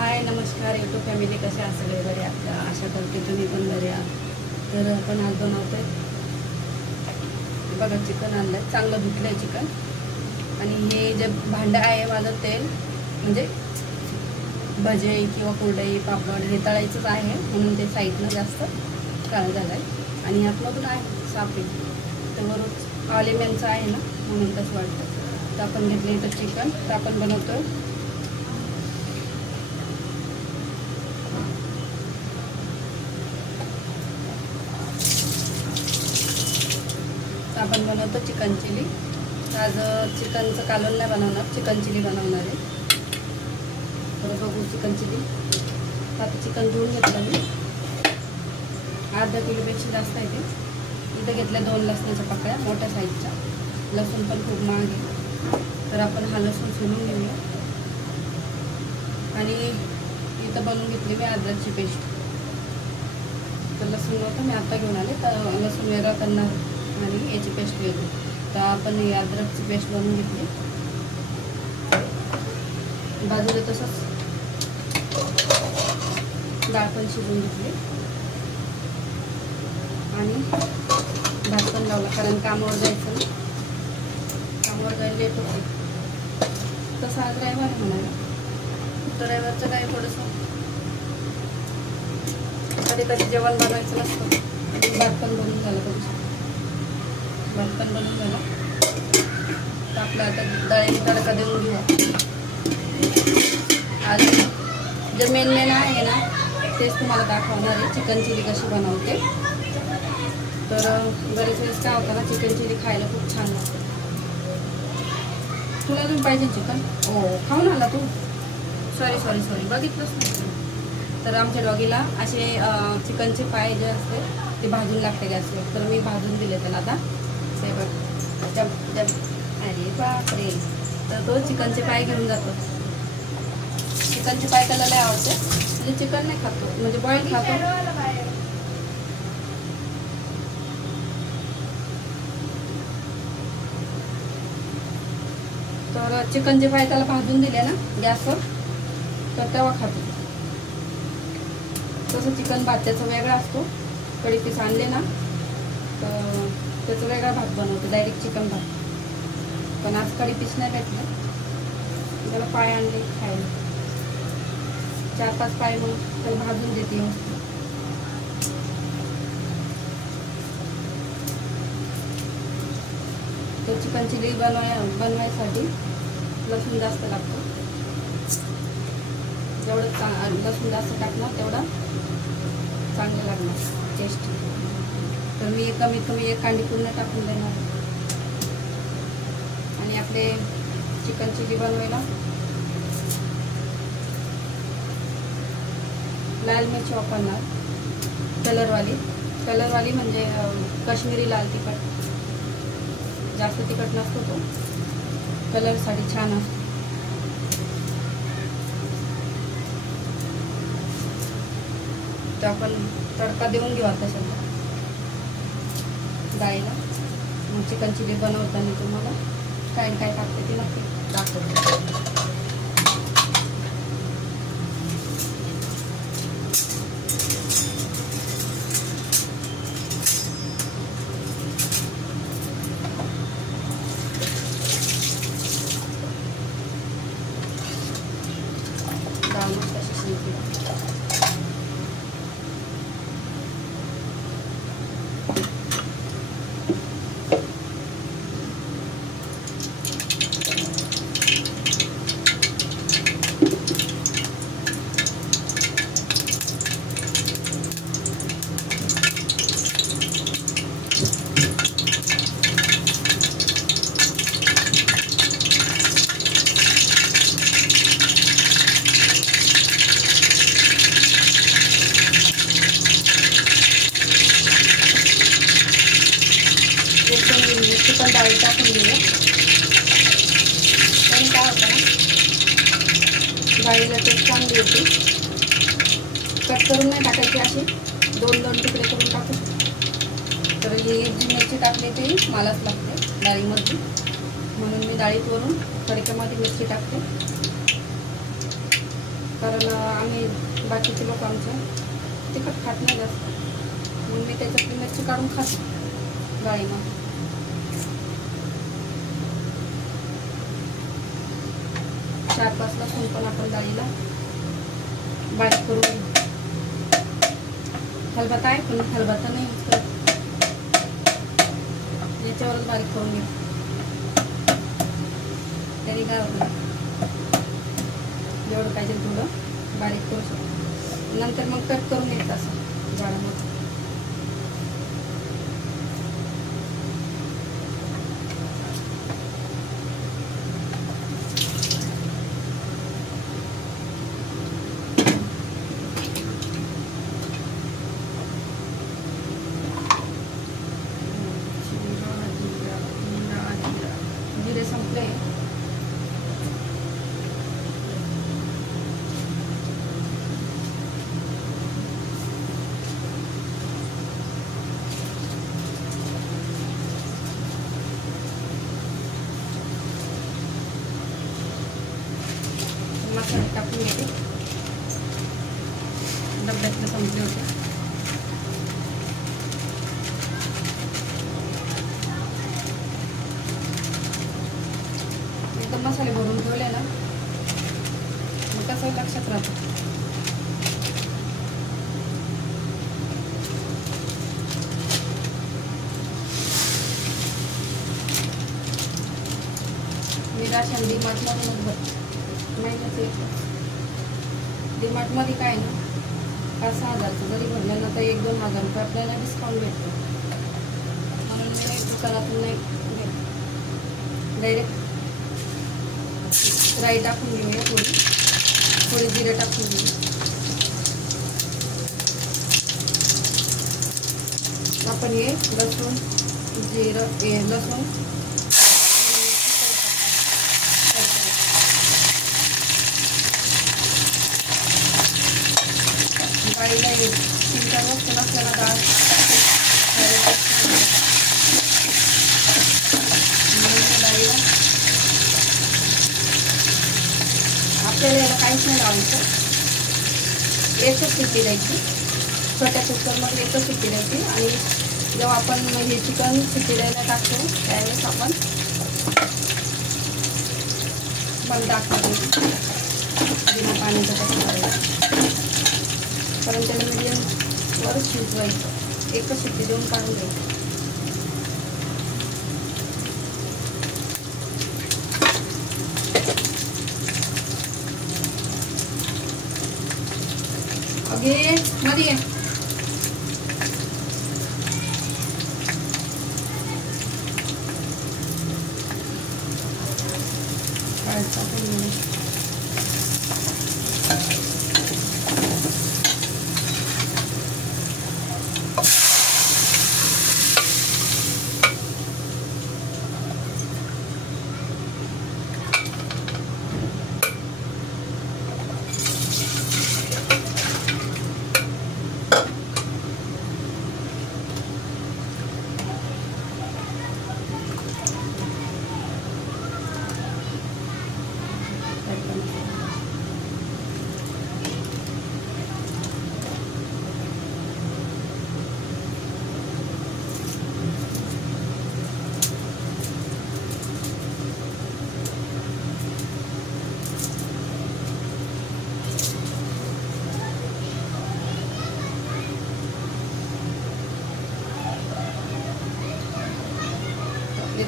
हाय नमस्कार YouTube family, कसे आहात सगळे? बरे आहात का? आशा करते तुम्ही पण बरे आहात. तर आपण आज बनवतोय बघा, चिकन आणलंय, चांगलं धुतलंय चिकन. आणि हे जे भांडं आहे माझं, तेल म्हणजे भजे किंवा कुरडई पापड हे तळायचंच आहे, म्हणून ते साईडनं जास्त काळं झालं आहे. आणि आतमधून आहे साफी, तर वरून आलेम्यांचं आहे ना, म्हणून तसं वाटतं. तर आपण घेतलं इथं चिकन, तर आपण बनवतोय चिकन चिली. आज चिकनचं कालवण नाही बनवणार, चिकन चिली बनवणार आहे. तर बघू चिकन चिली. आता चिकन धुवून घेतलं मी, अर्धा किलोपेक्षा जास्त आहे ते. इथं घेतल्या 2 लसणाच्या पाकळ्या मोठ्या साईजच्या. लसूण पण खूप महाग आहे, तर आपण हा लसूण सोलून घेऊया. आणि इथं बनवून घेतली मी अद्रकची पेस्ट. तर लसूण नव्हतं मी आता घेऊन आले, तर लसूण वेगळा करणार आणि याची पेस्ट वेगळी. तर आपण ही अद्रकची पेस्ट बनवून घेतली बाजूला. तसंच डाळ पण शिजवून घेतली आणि भात पण लावला, कारण कामावर जायचं ना, कामावर जायला लेट होते. तसं आज रविवार म्हणाला, तर रविवारचं काय थोडंसं कधी कधी जेवण बनवायचं नसतं. भात पण बनवून झालं, कधी भात पण बनवून झाला. तर आपलं आता डाळीने तडका देऊन घेऊ. आज जे मेन आहे ना, तेच तुम्हाला दाखवणार आहे, चिकन चिली कशी बनवते. तर बरेच वेळेस काय होतं ना, चिकन चिली खायला खूप छान लागतं. तुला अजून पाहिजे चिकन? हो, खाऊन आला तू? सॉरी बघितलंच नाही. तर आमच्या डॉगीला असे चिकनचे पाय जे असते ते भाजून लागते गॅसवर, तर मी भाजून दिले त्याला. आता ते बघ, अरे बापरे. तर तो चिकनचे पाय घेऊन जातो. चिकनचे पाय त्याला लय आवडते, म्हणजे चिकन नाही खातो, म्हणजे बॉईल खातो. तर चिकनचे पाय त्याला भाजून दिले ना गॅसवर, तर तेव्हा खातो. तसं चिकन भात त्याचा वेगळा असतो. कढी पीस आणले ना, तर त्याचा वेगळा भात बनवतो, डायरेक्ट चिकन भात. पण आज कढी पीस नाही भेटलं, त्याला पाय आणले खायला. 4-5 पाय मग त्याला भाजून देते मस्त. तर चिकन चिली बनवायसाठी लसूण जास्त लागतो. जेवढं लसूण जास्त टाकणार तेवढं चांगलं लागणार, टेस्टी. तर मी कमीत कमी 1 कांडी पूर्ण टाकून देणार. आणि आपले चिकन चिली बनवायला लाल मिरची वापरणार, कलरवाली म्हणजे काश्मीरी लाल तिखट. जास्त तिखट नसतो तो, कलरसाठी छान असतो. तर आपण तडका देऊन घेऊ आता सध्या डाळीला. मग चिकन चिली बनवताना तुम्हाला काय काय टाकते ते नक्की दाखवते. डाळ मस्त अशी शिजली. चिकन डाळी टाकून दिलं, पण काय होतं ना, डाळीला टेस्ट चांगली होती. कट करून नाही टाकायची, अशी 2-2 तुकडे करून टाकू. तर ही जी मिरची टाकली ती मलाच लागते डाळीमध्ये, म्हणून मी डाळीत वरून तडक्यामध्ये मिरची टाकते. कारण आम्ही बाकीचे लोक आमचं तिखट खात नाही जास्त, म्हणून मी त्याच्यातली मिरची काढून खाते डाळीमध्ये. 4-5 लसूण पण आपण डाळीला बारीक करून घेऊ. खलबत्ता आहे पण खलबत्ता नाही यूज करत, याच्यावरच बारीक करून घेऊ. तरी काय होतं, जेवढं पाहिजे थोडं बारीक करू शकतो. नंतर मग कट करून घ्यायचं असं जाळामध्ये. जिरे संपले. मसाले टाकून घेते, डब्यातले संपले होते. एकदम मसाले भरून ठेवले ना, मग कसं लक्षात राहतं. मी राशन डीमार्टमधूनच भरते महिन्याचं. डीमार्टमध्ये काय ना 5-6 हजारचं जरी भरलं ना तर 1-2 हजार रुपये आपल्याला डिस्काउंट भेटतो. म्हणून मी दुकानातून नाही घेत, डायरेक्ट राई टाकून घेऊया, थोडी जिरे टाकून घेऊ. आपण हे लसूण लसूण डाळीला 3-4 वाजता नसल्याला डाळ डाळीला आपल्याला याला काहीच नाही लावायचं. एकच शिट्टी द्यायची, छोट्या कुकरमध्ये एकच शिट्टी द्यायची. आणि जेव्हा आपण हे चिकन शिट्टी द्यायला टाकतो त्यावेळेस आपण बंद टाकायचं बिना पाण्याचं टाकायचं. कारण त्याला मीडियमवर शिजवायचं, एकच शिट्टी देऊन काढून द्यायचं. अगे मध्ये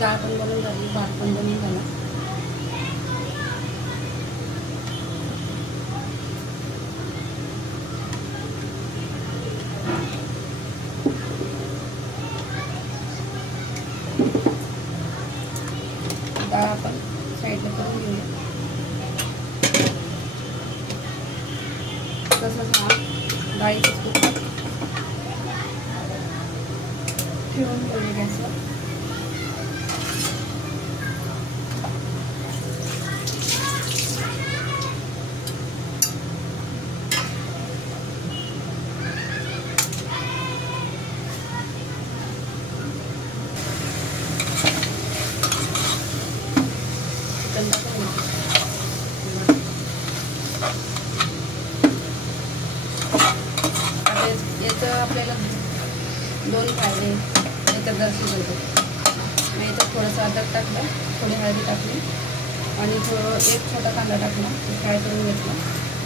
डाळ पण बनवून झाली, भात पण बनवून झाला. डाळ आपण साईडला करून घेऊया. तसंच हा डाळीचं कुकर ठेवून घेऊया गॅसवर. आपल्याला 2 कांदे याच्यात जर शिजवतो. मी याच्यात थोडंसं अद्रक टाकलं, थोडी हळदी टाकली आणि एक छोटा कांदा टाकला, फ्राय करून घेतलं,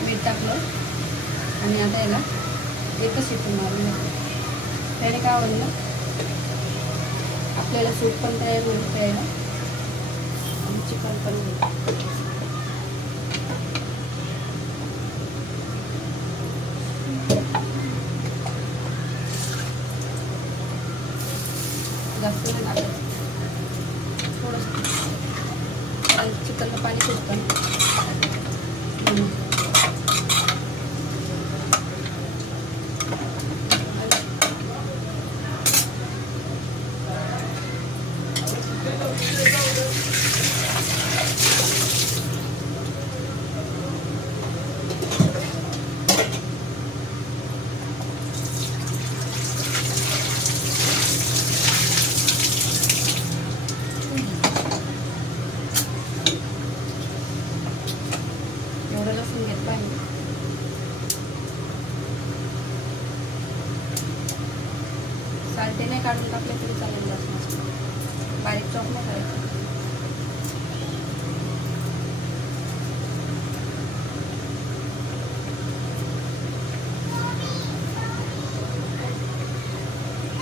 मीठ टाकलं आणि आता याला एकच शिट्टी मारून घेतलं. त्याने काय होईल ना, आपल्याला सूप पण तयार होईल प्यायला आणि चिकन पण होईल. जास्त नाही टाकायचं, थोडंसं चिकनचं पाणी सुटतं. एवढं लसूण घेतलं आहे. सालटेने काढून टाकले तरी चालेल, लसूण बारीक चॉप नाही करायचं.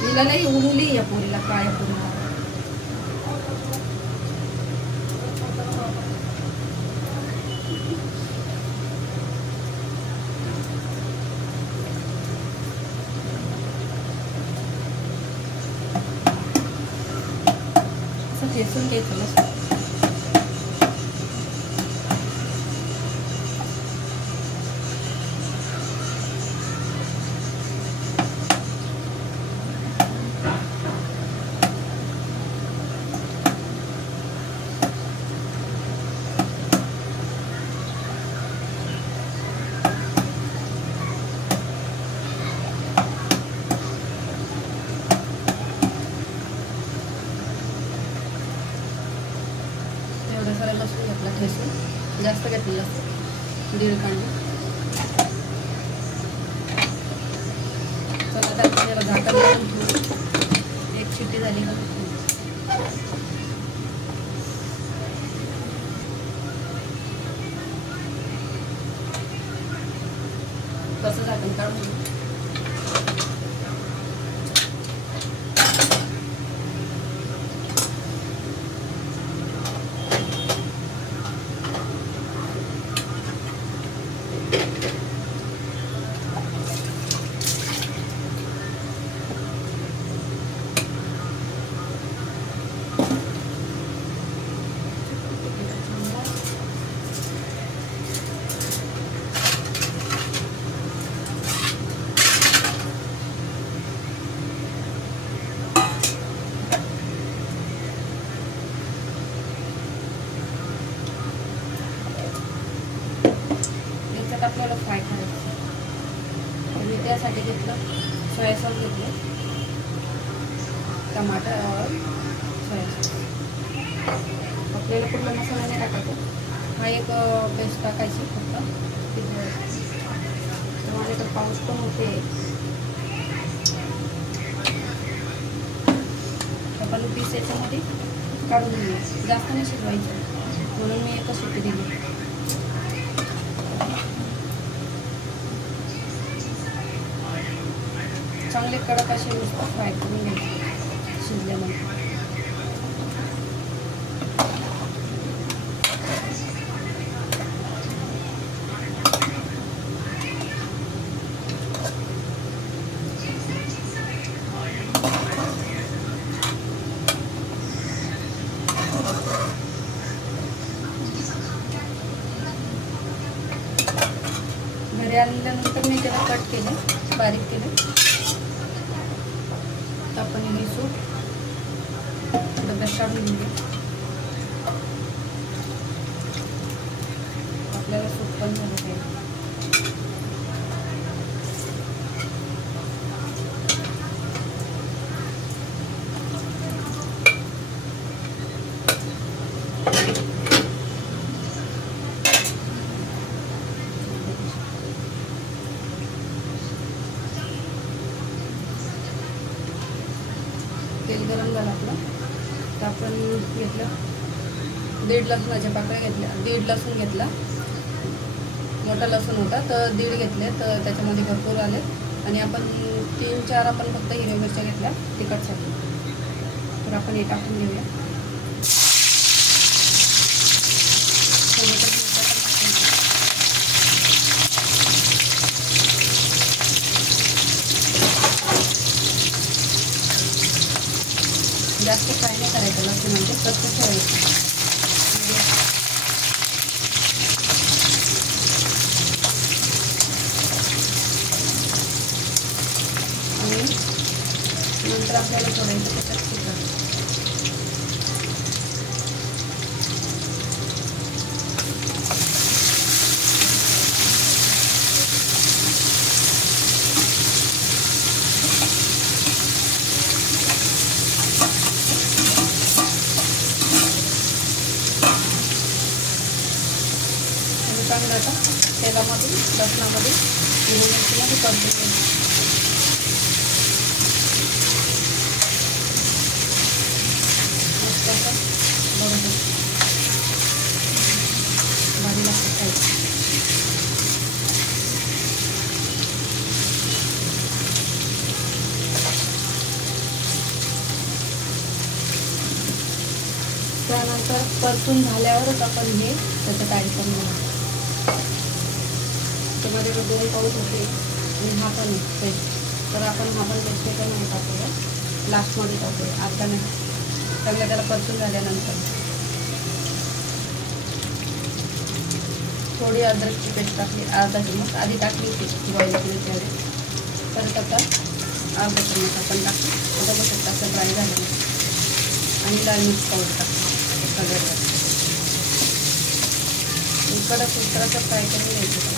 तिला नाही उडली या पुरीला, काळ्या पुरीला. असं ठेचून घ्यायचं लसूण. लसूण घेतला ठेचून, जास्त घेतलेलं असतं, 1.5 कांदे. चला त्याला त्याला झाकण लावून ठेवू. एक शिट्टी झाली का कसं झाकण काढून घेऊ. आपल्याला फ्राय करायचं. मी त्यासाठी घेतलं सोया सॉस, घेतलं टमाटर और सोया सॉस. आपल्याला कुठला मसाला नाही टाकायचा, हा एक पेस्ट टाकायची फक्त. माझ्याकडे पाऊस पण होते, आपण पीस याच्यामध्ये काढून घेऊ. जास्त नाही शिजवायचं म्हणून मी एकच शिट्टी दिली. चांगले कडक असे नुसतं फ्राय करून घ्यायचे शिजल्यानंतर. घरी आल्यानंतर मी त्याला कट केले, बारीक केले. आपण हे सूप डब्यात काढून घेऊ. आपल्याला सूप पण झालं पाहिजे. लसूण घेतलं, 1.5 लसणाच्या पाकळ्या घेतल्या, 1.5 लसूण घेतला, मोठा लसूण होता तर 1.5 घेतले, तर त्याच्यामध्ये भरपूर आले. आणि आपण 3-4 आपण फक्त हिरव्या मिरच्या घेतल्या तिखटसाठी. तर आपण हे टाकून घेऊया. जास्त फ्राय नाही करायचं लसूण, म्हणजे कच्चं ठेवायचं. आणि नंतर आपल्याला थोडायचं त्याच्यात तिखट. चांगलं आता तेलामध्ये लसणामध्ये हिरवी मिरचीमध्ये परतून घ्यायचं. मस्त असं बरोबर भाजी लागतं खायचं. त्यानंतर परतून झाल्यावरच आपण हे त्याच्यात ॲड करणार. त्यामध्ये 2 पाऊस होते आणि हा पण पेस्ट. तर आपण हा पण पेस्ट पण नाही टाकूया, लास्टमध्ये टाकूया, आता नाही. चांगलं त्याला परतून झाल्यानंतर थोडी अद्रकची पेस्ट टाकली, अर्धा चमच. आधी टाकली होती बॉईल केली त्यावेळी, परत आता अर्धा चमच आपण टाकतो. आता बघू असं ड्राय झालं. आणि लाल मिर्च पावडर टाकतो कलरवर. कडक उतराचं फ्राय करून घ्यायचं.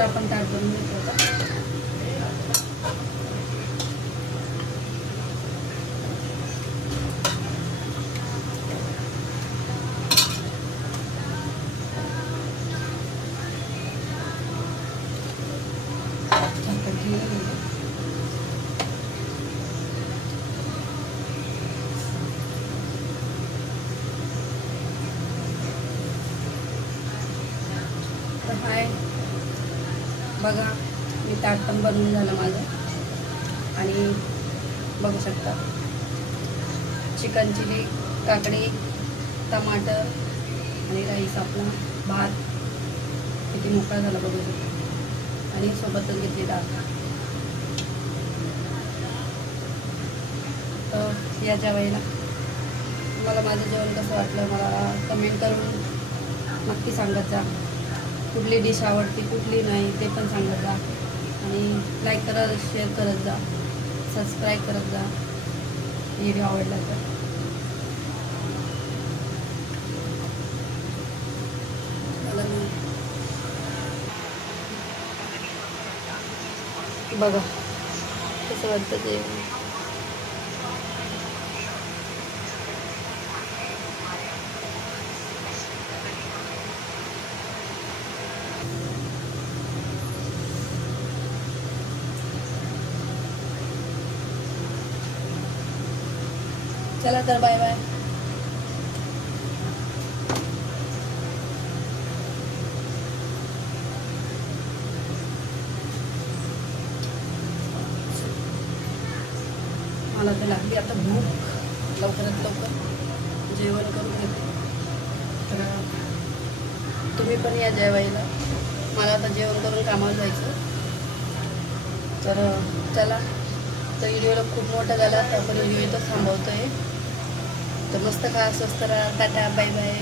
आपण तयार करून घेतो आता. तर हाय बघा, मी ताट पण बनवून झालं माझं. आणि बघू शकता चिकन चिली, काकडी, टमाटर आणि राईस आपला भात किती मोकळा झाला बघू शकतो आणि सोबतच घेतली डाळ. तर या जेवायला मला माझं जेवण कसं वाटलं मला कमेंट करून नक्की सांगत जा. कुठली डिश आवडते कुठली नाही ते पण सांगत जा आणि लाईक करत शेअर करत जा, सबस्क्राईब करत जा व्हिडिओ आवडला तर. बघा कसं वाटतं ते. चला तर बाय बाय. मला तर लागली आता भूक, लवकरात लवकर जेवण करून घेते. तर तुम्ही पण या जेवायला. मला आता जेवण करून कामावर जायचं. तर चला. तर व्हिडिओला खूप मोठा झाला तर आपण व्हिडिओ इथं थांबवतो आहे. तर मस्त खा, स्वस्त राहा. Tata bye bye.